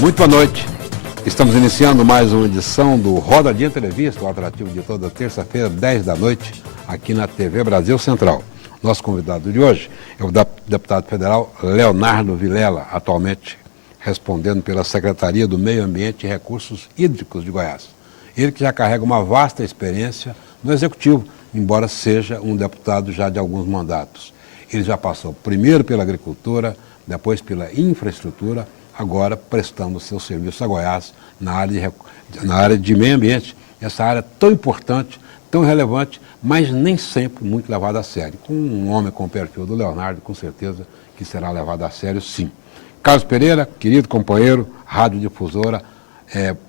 Muito boa noite. Estamos iniciando mais uma edição do Roda de Entrevista, o atrativo de toda terça-feira, 10 da noite, aqui na TV Brasil Central. Nosso convidado de hoje é o deputado federal Leonardo Vilela, atualmente respondendo pela Secretaria do Meio Ambiente e Recursos Hídricos de Goiás. Ele que já carrega uma vasta experiência no Executivo, embora seja um deputado já de alguns mandatos. Ele já passou primeiro pela agricultura, depois pela infraestrutura, agora prestando seu serviço a Goiás na área de meio ambiente. Essa área tão importante, tão relevante, mas nem sempre muito levada a sério. Com um homem com o perfil do Leonardo, com certeza que será levado a sério, sim. Carlos Pereira, querido companheiro, radiodifusora,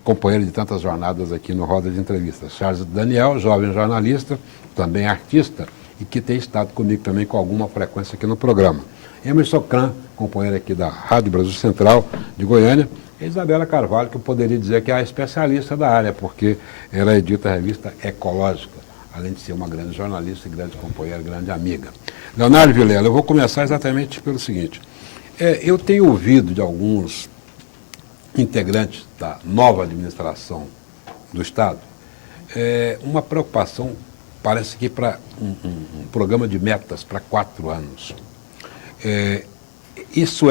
companheiro de tantas jornadas aqui no Roda de Entrevistas. Charles Daniel, jovem jornalista, também artista, e que tem estado comigo também com alguma frequência aqui no programa. Emerson Kran, companheiro aqui da Rádio Brasil Central de Goiânia, e Isabela Carvalho, que eu poderia dizer que é a especialista da área, porque ela edita a revista Ecológica, além de ser uma grande jornalista, grande companheira, grande amiga. Leonardo Vilela, eu vou começar exatamente pelo seguinte. Eu tenho ouvido de alguns integrantes da nova administração do Estado uma preocupação, parece que para um programa de metas para 4 anos. Isso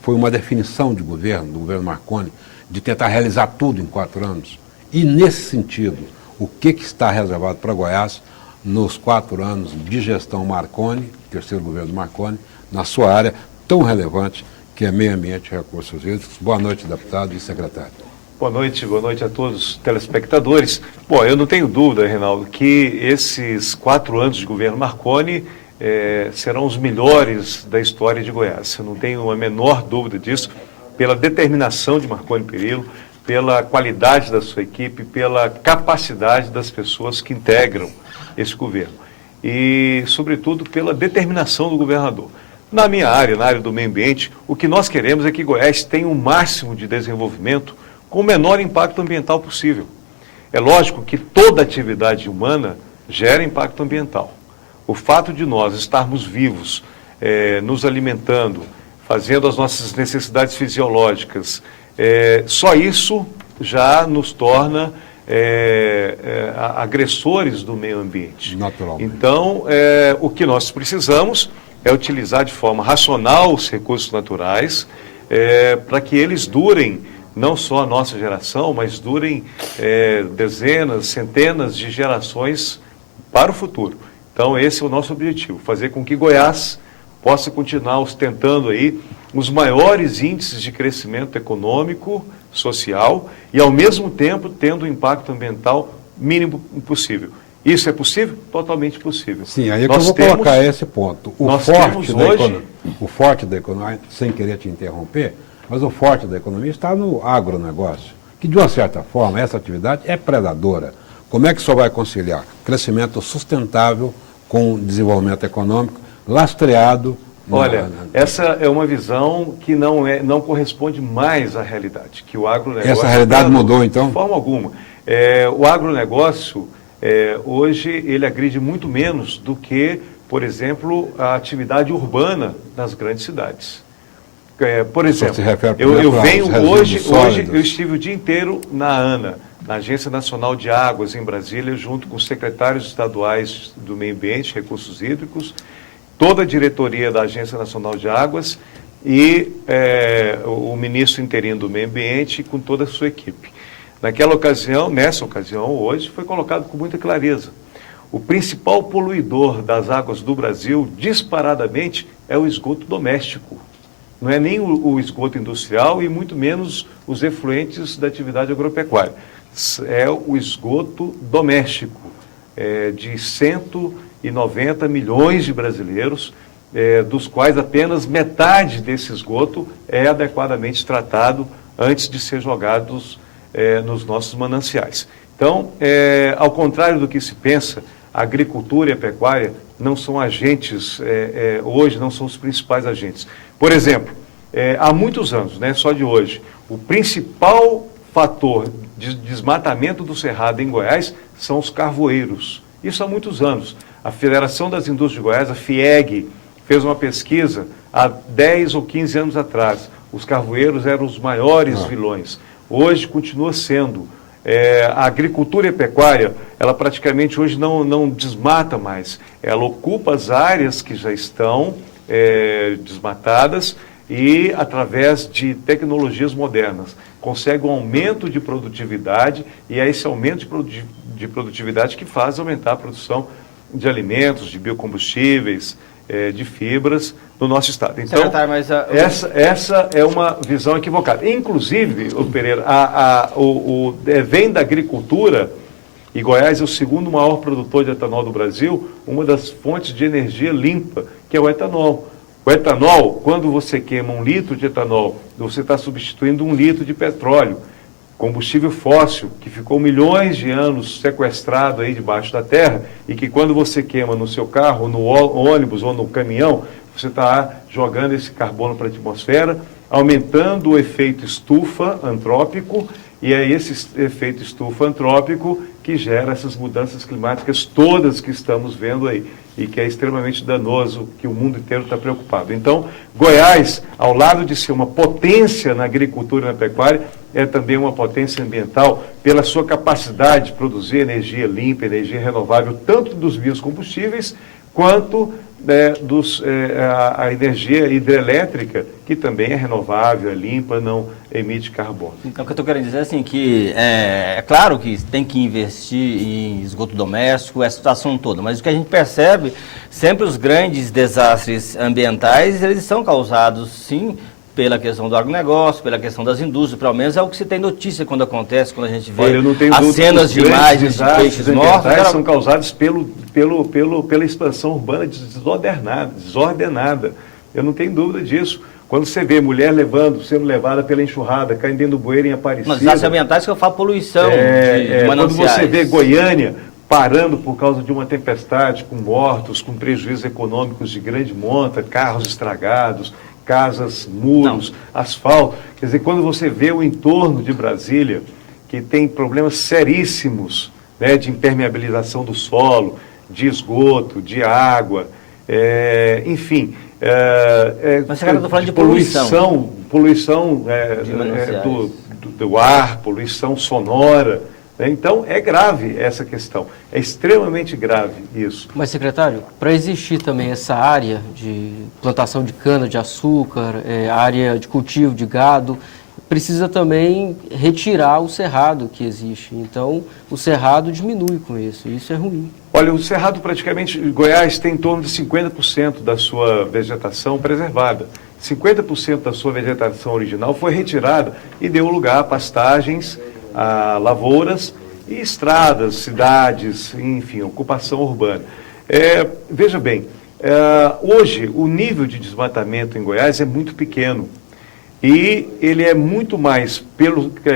foi uma definição de governo, do governo Marconi, de tentar realizar tudo em 4 anos. E, nesse sentido, o que está reservado para Goiás nos 4 anos de gestão Marconi, terceiro governo Marconi, na sua área tão relevante que é meio ambiente e recursos hídricos? Boa noite, deputado e secretário. Boa noite a todos os telespectadores. Bom, eu não tenho dúvida, Reinaldo, que esses 4 anos de governo Marconi serão os melhores da história de Goiás. Eu não tenho a menor dúvida disso, pela determinação de Marconi Perillo, pela qualidade da sua equipe, pela capacidade das pessoas que integram esse governo e, sobretudo, pela determinação do governador. Na minha área, na área do meio ambiente, o que nós queremos é que Goiás tenha o máximo de desenvolvimento com o menor impacto ambiental possível. É lógico que toda atividade humana gera impacto ambiental. O fato de nós estarmos vivos, nos alimentando, fazendo as nossas necessidades fisiológicas, só isso já nos torna agressores do meio ambiente. Naturalmente. Então, o que nós precisamos é utilizar de forma racional os recursos naturais para que eles durem não só a nossa geração, mas durem dezenas, centenas de gerações para o futuro. Então, esse é o nosso objetivo, fazer com que Goiás possa continuar ostentando aí os maiores índices de crescimento econômico, social e, ao mesmo tempo, tendo o impacto ambiental mínimo possível. Isso é possível? Totalmente possível. Sim, aí é que eu vou colocar esse ponto. O forte da economia, sem querer te interromper, mas o forte da economia está no agronegócio, que, de uma certa forma, essa atividade é predadora. Como é que o senhor vai conciliar crescimento sustentável com desenvolvimento econômico lastreado? Olha, essa é uma visão que não corresponde mais à realidade, que o agronegócio... Essa realidade mudou, então? De forma alguma. O agronegócio, hoje, ele agride muito menos do que, por exemplo, a atividade urbana nas grandes cidades. Por exemplo, eu venho hoje eu estive o dia inteiro na ANA, na Agência Nacional de Águas, em Brasília, junto com os secretários estaduais do Meio Ambiente, Recursos Hídricos, toda a diretoria da Agência Nacional de Águas e o ministro interino do Meio Ambiente com toda a sua equipe. Nessa ocasião, hoje, foi colocado com muita clareza. O principal poluidor das águas do Brasil, disparadamente, é o esgoto doméstico. Não é nem o esgoto industrial e muito menos os efluentes da atividade agropecuária. É o esgoto doméstico, de 190 milhões de brasileiros, dos quais apenas metade desse esgoto é adequadamente tratado antes de ser jogados nos nossos mananciais. Então, ao contrário do que se pensa, a agricultura e a pecuária não são agentes, hoje não são os principais agentes. Por exemplo, há muitos anos, só de hoje, o principal fator de desmatamento do cerrado em Goiás são os carvoeiros. Isso há muitos anos. A Federação das Indústrias de Goiás, a FIEG, fez uma pesquisa há 10 ou 15 anos atrás. Os carvoeiros eram os maiores vilões. Hoje continua sendo. A agricultura e a pecuária, ela praticamente hoje não desmata mais. Ela ocupa as áreas que já estão desmatadas e, através de tecnologias modernas, consegue um aumento de produtividade, e é esse aumento de produtividade que faz aumentar a produção de alimentos, de biocombustíveis, de fibras no nosso estado. Então, essa é uma visão equivocada. Inclusive, o Pereira, vem da agricultura, e Goiás é o segundo maior produtor de etanol do Brasil, uma das fontes de energia limpa, que é o etanol. O etanol, quando você queima 1 litro de etanol, você está substituindo 1 litro de petróleo, combustível fóssil, que ficou milhões de anos sequestrado aí debaixo da terra, e que quando você queima no seu carro, no ônibus ou no caminhão, você está jogando esse carbono para a atmosfera, aumentando o efeito estufa antrópico, e é esse efeito estufa antrópico que gera essas mudanças climáticas todas que estamos vendo aí, e que é extremamente danoso, que o mundo inteiro está preocupado. Então, Goiás, ao lado de ser uma potência na agricultura e na pecuária, é também uma potência ambiental pela sua capacidade de produzir energia limpa, energia renovável, tanto dos biocombustíveis quanto a energia hidrelétrica, que também é renovável, é limpa, não emite carbono. Então, o que eu estou querendo dizer é assim, que é claro que tem que investir em esgoto doméstico, essa situação toda, mas o que a gente percebe, sempre os grandes desastres ambientais, eles são causados, sim, pela questão do agronegócio, pela questão das indústrias, pelo menos é o que se tem notícia quando acontece, quando a gente vê as cenas de imagens de peixes mortos. São causados pela expansão urbana desordenada. Eu não tenho dúvida disso. Quando você vê mulher sendo levada pela enxurrada, caindo dentro do bueiro em Aparecida... Mas desastres ambientais que eu falo poluição de mananciais. Quando você vê Goiânia parando por causa de uma tempestade, com mortos, com prejuízos econômicos de grande monta, carros estragados, casas, muros, asfalto. Quer dizer, quando você vê o entorno de Brasília, que tem problemas seríssimos, né, de impermeabilização do solo, de esgoto, de água, enfim... Mas você está falando de poluição. Poluição do ar, poluição sonora. Então, é grave essa questão, é extremamente grave isso. Mas, secretário, para existir também essa área de plantação de cana-de-açúcar, área de cultivo de gado, precisa também retirar o cerrado que existe. Então, o cerrado diminui com isso, e isso é ruim. Olha, o cerrado praticamente, Goiás tem em torno de 50% da sua vegetação preservada. 50% da sua vegetação original foi retirada e deu lugar a pastagens, a lavouras e estradas, cidades, enfim, ocupação urbana. Veja bem, hoje o nível de desmatamento em Goiás é muito pequeno e ele é muito mais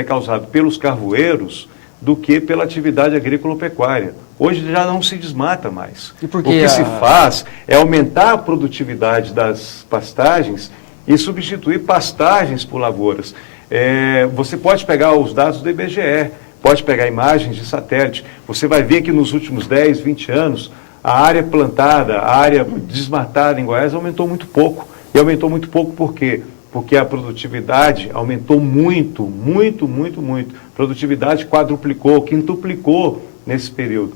causado pelos carvoeiros do que pela atividade agrícola ou pecuária. Hoje já não se desmata mais. E por o que se faz é aumentar a produtividade das pastagens e substituir pastagens por lavouras. Você pode pegar os dados do IBGE, pode pegar imagens de satélite, você vai ver que nos últimos 10, 20 anos, a área plantada, a área desmatada em Goiás aumentou muito pouco. E aumentou muito pouco por quê? Porque a produtividade aumentou muito. A produtividade quadruplicou, quintuplicou nesse período.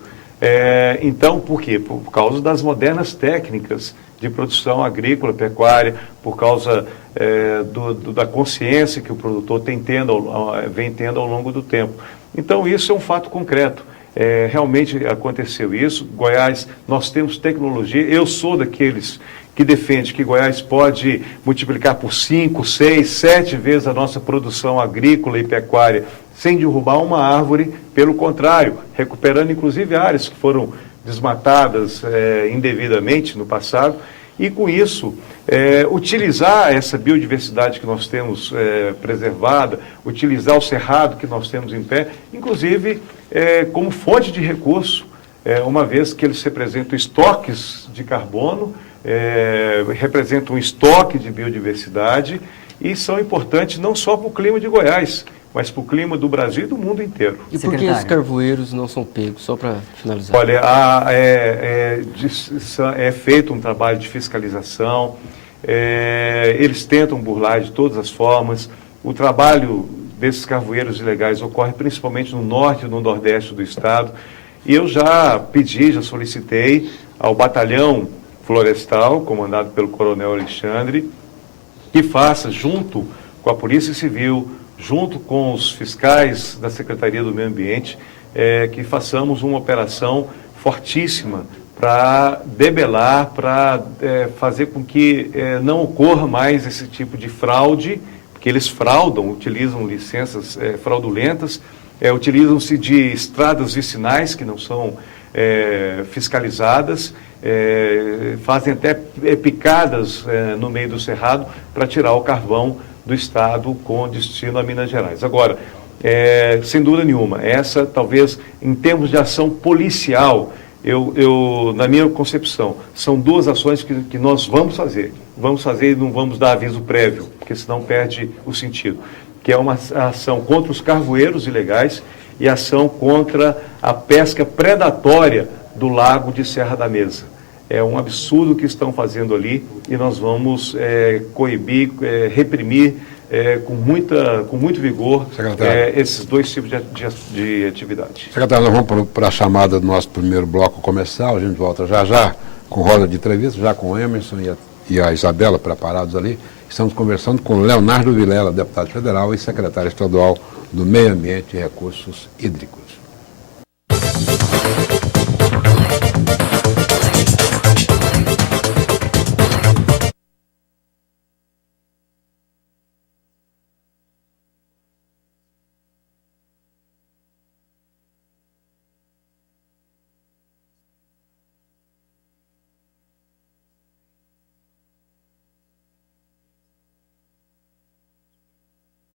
Então, por quê? Por causa das modernas técnicas de produção agrícola, pecuária, por causa da consciência que o produtor vem tendo ao longo do tempo. Então, isso é um fato concreto. Realmente aconteceu isso. Goiás, nós temos tecnologia. Eu sou daqueles que defende que Goiás pode multiplicar por 5, 6, 7 vezes a nossa produção agrícola e pecuária sem derrubar uma árvore, pelo contrário, recuperando inclusive áreas que foram desmatadas indevidamente no passado, e com isso utilizar essa biodiversidade que nós temos preservada, utilizar o cerrado que nós temos em pé, inclusive como fonte de recurso, uma vez que eles representam estoques de carbono, representam um estoque de biodiversidade e são importantes não só para o clima de Goiás, mas para o clima do Brasil e do mundo inteiro. E por que os carvoeiros não são pegos? Só para finalizar. Olha, é feito um trabalho de fiscalização, eles tentam burlar de todas as formas. O trabalho desses carvoeiros ilegais ocorre principalmente no norte e no nordeste do estado. E eu já solicitei ao batalhão florestal, comandado pelo coronel Alexandre, que faça, junto com a Polícia Civil, junto com os fiscais da Secretaria do Meio Ambiente, que façamos uma operação fortíssima para debelar, para fazer com que não ocorra mais esse tipo de fraude, porque eles fraudam, utilizam licenças fraudulentas, utilizam-se de estradas vicinais que não são fiscalizadas, fazem até picadas no meio do cerrado para tirar o carvão do estado com destino a Minas Gerais. Agora, sem dúvida nenhuma, essa talvez em termos de ação policial, na minha concepção, são duas ações que nós vamos fazer. Vamos fazer e não vamos dar aviso prévio, porque senão perde o sentido. Que é uma ação contra os carvoeiros ilegais e ação contra a pesca predatória do lago de Serra da Mesa. É um absurdo o que estão fazendo ali e nós vamos coibir, reprimir com muito vigor esses dois tipos de atividade. Secretário, nós vamos para a chamada do nosso primeiro bloco comercial, a gente volta já com roda de entrevista, já com o Emerson e a Isabela preparados ali. Estamos conversando com Leonardo Vilela, deputado federal e secretário estadual do Meio Ambiente e Recursos Hídricos.